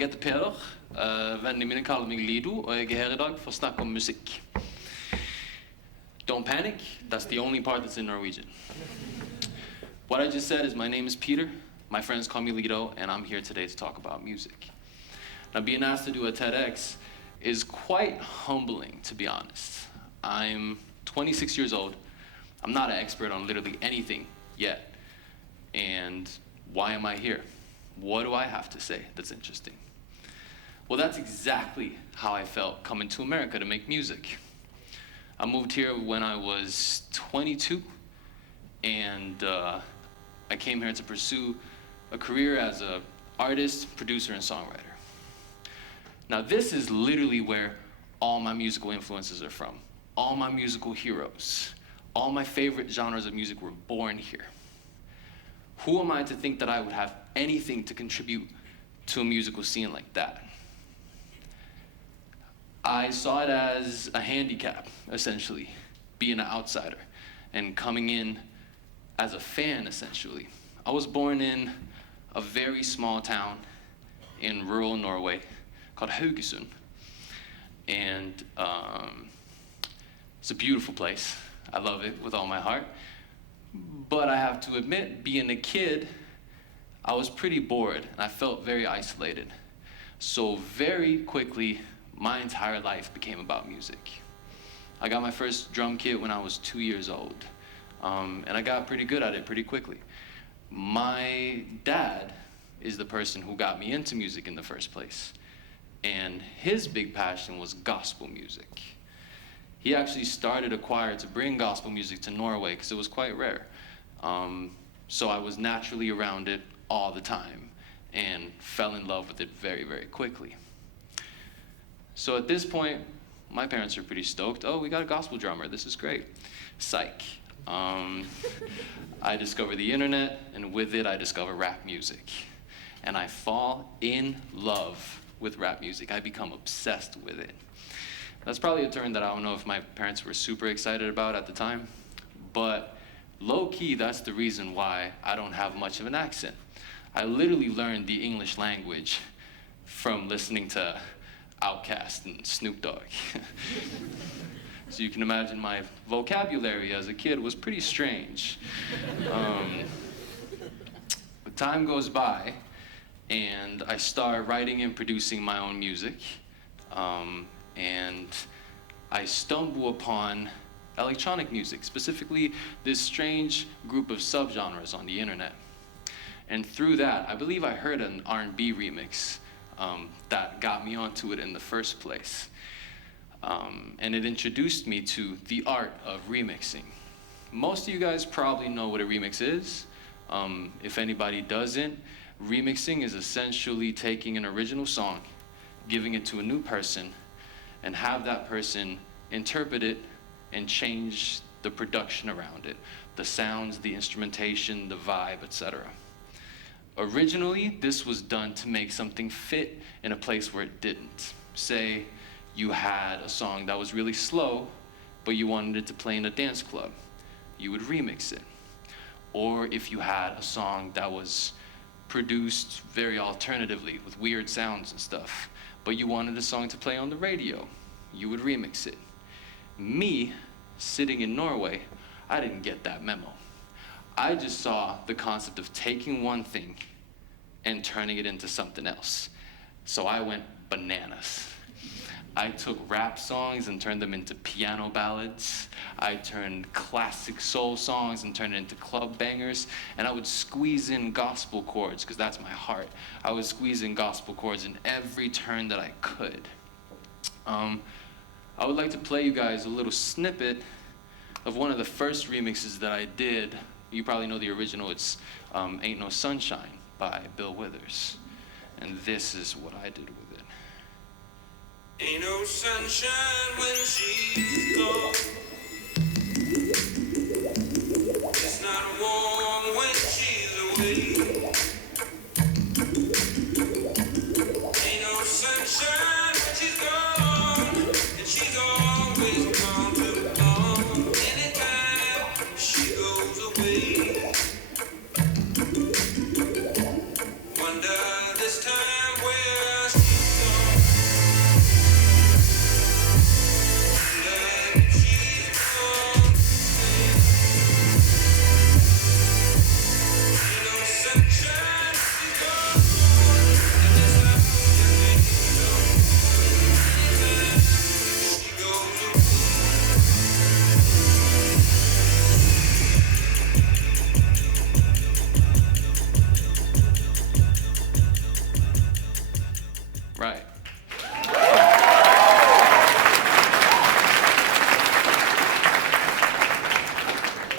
Jeg heter Peder, vennene mine kaller meg Lido, og jeg er her I dag for å snakke om musikk. Don't panic, that's the only part that's in Norwegian. What I just said is my name is Peter, my friends call me Lido, and I'm here today to talk about music. Now, being asked to do a TEDx is quite humbling, to be honest. I'm 26 years old. I'm not an expert on literally anything yet. And why am I here? What do I have to say that's interesting? Well, that's exactly how I felt coming to America to make music. I moved here when I was 22, and I came here to pursue a career as an artist, producer, and songwriter. Now, this is literally where all my musical influences are from. All my musical heroes. All my favorite genres of music were born here. Who am I to think that I would have anything to contribute to a musical scene like that? I saw it as a handicap, essentially, being an outsider and coming in as a fan, essentially. I was born in a very small town in rural Norway called Haugesund. And it's a beautiful place. I love it with all my heart. But I have to admit, being a kid, I was pretty bored and I felt very isolated. So very quickly, my entire life became about music. I got my first drum kit when I was 2 years old. And I got pretty good at it pretty quickly. My dad is the person who got me into music in the first place. And his big passion was gospel music. He actually started a choir to bring gospel music to Norway because it was quite rare. So I was naturally around it all the time and fell in love with it very, very quickly. So at this point, my parents were pretty stoked. Oh, we got a gospel drummer, this is great. Psych. I discovered the internet, and with it I discovered rap music. And I fall in love with rap music. I become obsessed with it. That's probably a term that I don't know if my parents were super excited about at the time, but low-key, that's the reason why I don't have much of an accent. I literally learned the English language from listening to Outkast and Snoop Dogg. So you can imagine my vocabulary as a kid was pretty strange. But time goes by, and I start writing and producing my own music. And I stumble upon electronic music, specifically this strange group of subgenres on the internet. And through that, I believe I heard an R&B remix that got me onto it in the first place. And it introduced me to the art of remixing. Most of you guys probably know what a remix is. If anybody doesn't, remixing is essentially taking an original song, giving it to a new person, and have that person interpret it and change the production around it, the sounds, the instrumentation, the vibe, etc. Originally, this was done to make something fit in a place where it didn't. Say you had a song that was really slow, but you wanted it to play in a dance club. You would remix it. Or if you had a song that was produced very alternatively with weird sounds and stuff, but you wanted a song to play on the radio, you would remix it. Me, sitting in Norway, I didn't get that memo. I just saw the concept of taking one thing and turning it into something else. So I went bananas. I took rap songs and turned them into piano ballads. I turned classic soul songs and turned it into club bangers. And I would squeeze in gospel chords, because that's my heart. I would squeeze in gospel chords in every turn that I could. I would like to play you guys a little snippet of one of the first remixes that I did. You probably know the original. It's Ain't No Sunshine by Bill Withers. And this is what I did with it. Ain't no sunshine when she's gone. It's not warm when she's away. Ain't no sunshine when she's gone. And she's always gone too long. Anytime she goes away. Wonder this time where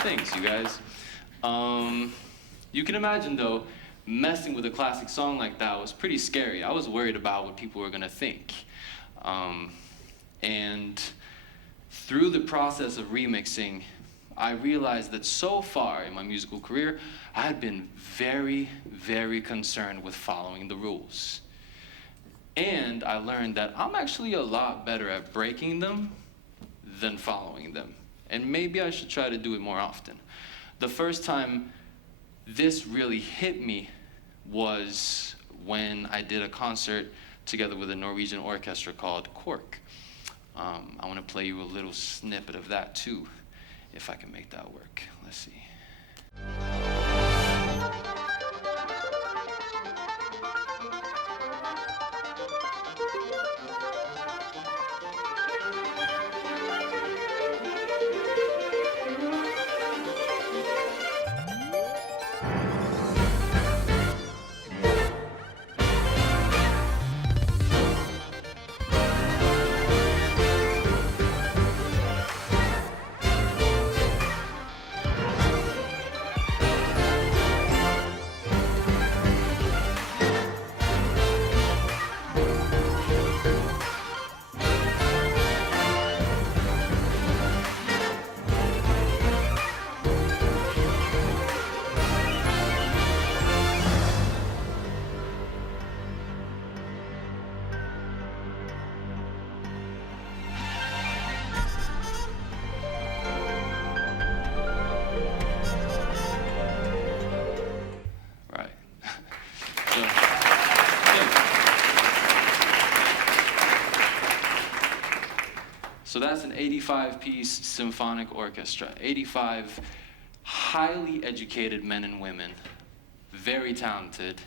Thanks, you guys. You can imagine, though, messing with a classic song like that was pretty scary. I was worried about what people were gonna think. And through the process of remixing, I realized that so far in my musical career, I had been very, very concerned with following the rules. And I learned that I'm actually a lot better at breaking them than following them. And maybe I should try to do it more often. The first time this really hit me was when I did a concert together with a Norwegian orchestra called Cork. I want to play you a little snippet of that too, if I can make that work. Let's see. So that's an 85-piece symphonic orchestra, 85 highly educated men and women, very talented,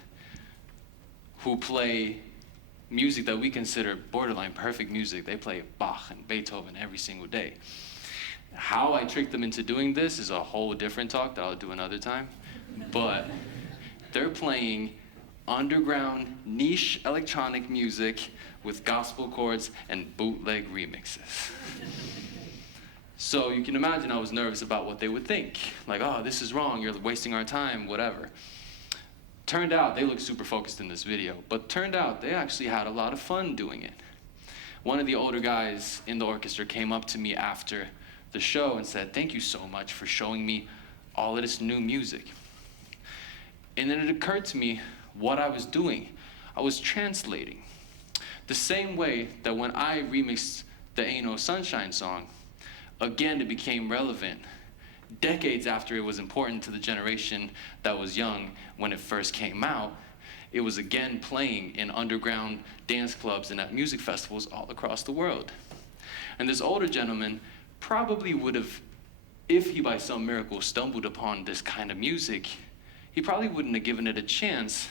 who play music that we consider borderline perfect music. They play Bach and Beethoven every single day. How I tricked them into doing this is a whole different talk that I'll do another time, but they're playing underground niche electronic music with gospel chords and bootleg remixes. So you can imagine I was nervous about what they would think. Like, oh, this is wrong, you're wasting our time, whatever. Turned out, they looked super focused in this video, but turned out they actually had a lot of fun doing it. One of the older guys in the orchestra came up to me after the show and said, "Thank you so much for showing me all of this new music." And then it occurred to me what I was doing. I was translating. The same way that when I remixed the Ain't No Sunshine song, again it became relevant decades after it was important to the generation that was young when it first came out. It was again playing in underground dance clubs and at music festivals all across the world. And this older gentleman probably would have, if he by some miracle stumbled upon this kind of music, he probably wouldn't have given it a chance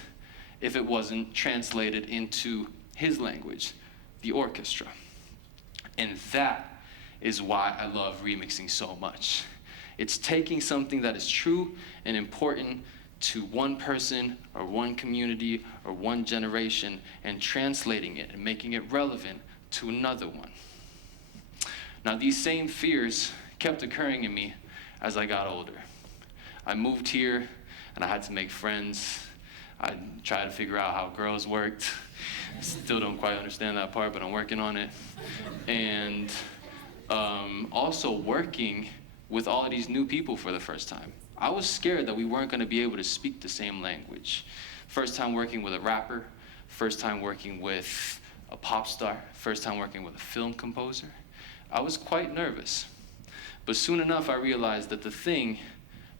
if it wasn't translated into his language, the orchestra. And that is why I love remixing so much. It's taking something that is true and important to one person or one community or one generation and translating it and making it relevant to another one. Now, these same fears kept occurring in me as I got older. I moved here and I had to make friends. I tried to figure out how girls worked. Still don't quite understand that part, but I'm working on it. And also working with all of these new people for the first time. I was scared that we weren't going to be able to speak the same language. First time working with a rapper, first time working with a pop star, first time working with a film composer. I was quite nervous. But soon enough, I realized that the thing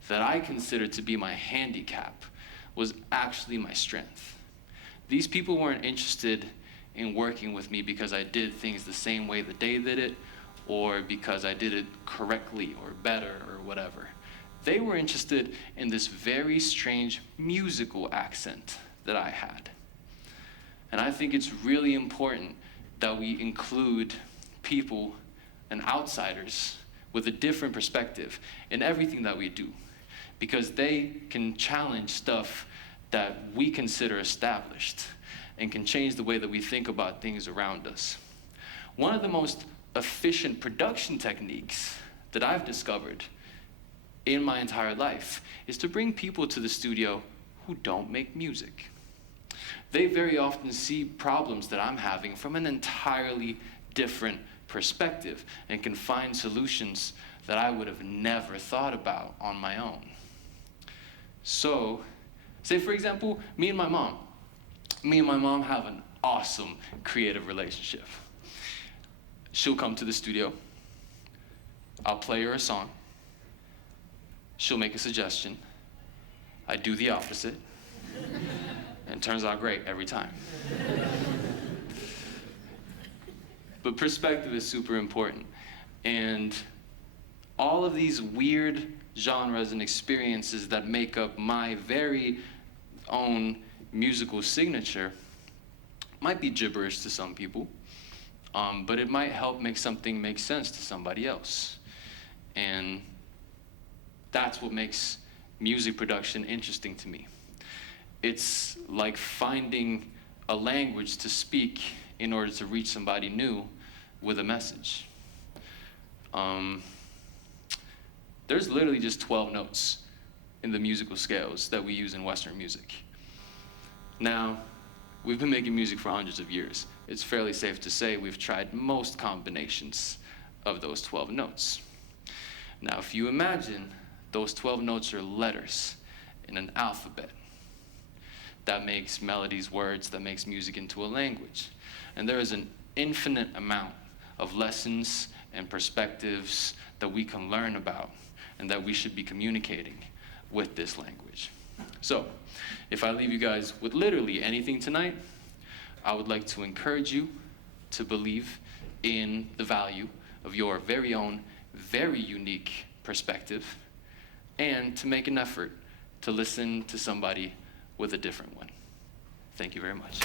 that I considered to be my handicap was actually my strength. These people weren't interested in working with me because I did things the same way that they did it, or because I did it correctly or better or whatever. They were interested in this very strange musical accent that I had. And I think it's really important that we include people and outsiders with a different perspective in everything that we do, because they can challenge stuff that we consider established and can change the way that we think about things around us. One of the most efficient production techniques that I've discovered in my entire life is to bring people to the studio who don't make music. They very often see problems that I'm having from an entirely different perspective and can find solutions that I would have never thought about on my own. So, say for example, me and my mom have an awesome creative relationship. She'll come to the studio, I'll play her a song, she'll make a suggestion, I do the opposite, and it turns out great every time. But perspective is super important. And all of these weird genres and experiences that make up my very own musical signature might be gibberish to some people, but it might help make something make sense to somebody else. And that's what makes music production interesting to me. It's like finding a language to speak in order to reach somebody new with a message. There's literally just 12 notes in the musical scales that we use in Western music. Now, we've been making music for hundreds of years. It's fairly safe to say we've tried most combinations of those 12 notes. Now, if you imagine those 12 notes are letters in an alphabet, that makes melodies words, that makes music into a language. And there is an infinite amount of lessons and perspectives that we can learn about and that we should be communicating with this language. So, if I leave you guys with literally anything tonight, I would like to encourage you to believe in the value of your very own, very unique perspective, and to make an effort to listen to somebody with a different one. Thank you very much.